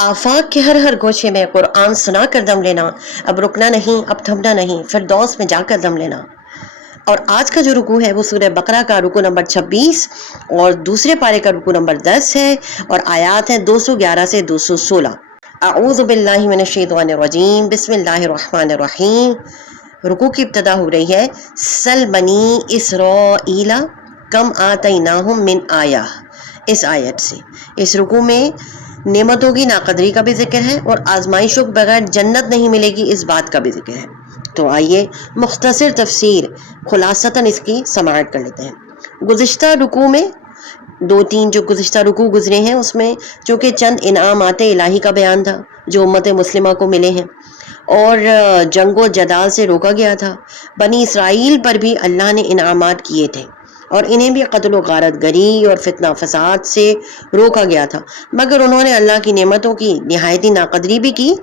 आफाक के हर गोशे में कुरान सुना कर दम लेना, अब रुकना नहीं, अब थमना नहीं, फिरदौस में जाकर दम लेना। और आज का जो रुकू है वो सूरह बकरा का रुकू नंबर 26 और दूसरे पारे का रुकू नंबर 10 है और आयात है 211 से 216। अऊज़ु बिल्लाहि मिनश शैतानिर रजीम, बिस्मिल्लाहिर रहमानिर रहीम। रुकू की इब्तदा हो रही है सल बनी इसराइला कम आतैनाहुम मिन आया, इस आयत से। इस रुकू में नेमतों की नाकदरी का भी जिक्र है और आजमाइशों के बगैर जन्नत नहीं मिलेगी इस बात का भी जिक्र है। तो आइए मुख्तसर तफसीर खुलासतन इसकी समाअत कर लेते हैं। गुज़िश्ता रुकू में दो तीन जो गुज़िश्ता रुकू गुजरे हैं उसमें चूँकि चंद इनामात इलाही का बयान था जो उम्मत मुस्लिमा को मिले हैं और जंगो जदाल से रोका गया था। बनी इसराइल पर भी अल्लाह ने इनामात किए थे और इन्हें भी कत्ल गारत गरी और फितना फसाद से रोका गया था, मगर उन्होंने अल्लाह की नेमतों की नहायती नाकदरी भी की,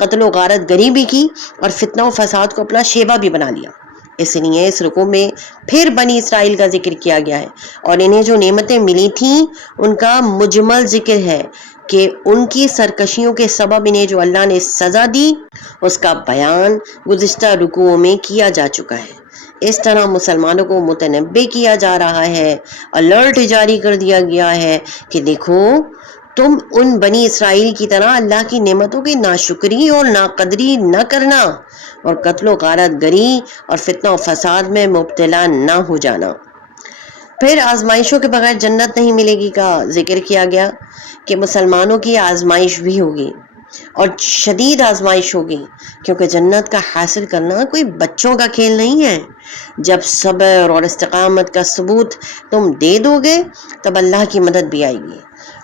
कत्ल गारत गरी भी की और फितना फसाद को अपना शेवा भी बना लिया। इसलिए इस रुकू में फिर बनी इसराइल का जिक्र किया गया है और इन्हें जो नेमतें मिली थीं उनका मुजमल जिक्र है कि उनकी सरकशियों के सबब इन्हें जो अल्लाह ने सज़ा दी उसका बयान गुज़िश्ता रुकुओं में किया जा चुका है। इस तरह मुसलमानों को मुतनब्बे किया जा रहा है, अलर्ट जारी कर दिया गया है कि देखो तुम उन बनी इसराइल की तरह अल्लाह की नेमतों की नाशुक्री और नाकदरी न करना और कत्लो गारत गरी और फितना और फसाद में मुब्तला न हो जाना। फिर आजमाइशों के बगैर जन्नत नहीं मिलेगी का जिक्र किया गया कि मुसलमानों की आजमाइश भी होगी और शदीद आजमाइश होगी, क्योंकि जन्नत का हासिल करना कोई बच्चों का खेल नहीं है। जब सब्र और इस्तिकामत का सबूत तुम दे दोगे तब अल्लाह की मदद भी आएगी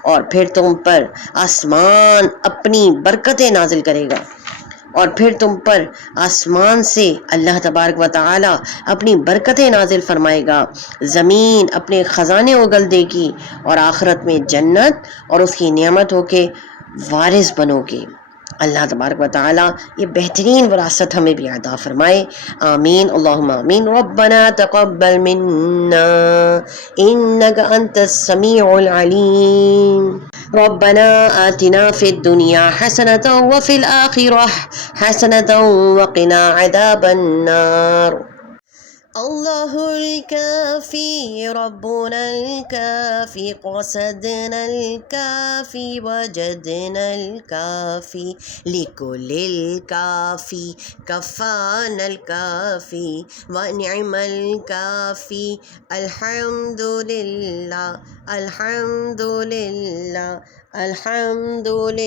और फिर तुम पर आसमान अपनी बरकतें नाजिल करेगा और फिर तुम पर आसमान से अल्लाह तबारक व तआला अपनी बरकतें नाजिल फरमाएगा, ज़मीन अपने ख़जाने उगल देगी और आखिरत में जन्नत और उसकी नेमतों के वारिस बनोगे। अल्लाह तबारक व तआला ये बेहतरीन विरासत हमें भी अता फरमाए। आमीन अल्लाहुम्मा आमीन। रब्बना तक़ब्बल मिन्ना इन्नका अंतस समीउल अलीम। रब्बना आतिना फिद दुनिया हसनतन व फिल आखिरह हसनतन व क़िना अज़ाबन नार। अल्लाहुल काफ़ी रब्बुनल काफ़ी क़सदनल काफ़ी वजदनल काफ़ी लिकुल्लिल काफ़ी कफ़ानल काफ़ी व निअमल काफ़ी। अल्हम्दुलिल्लाह अल्हम्दुलिल्लाह। अल्हम्दुलिल्लाह।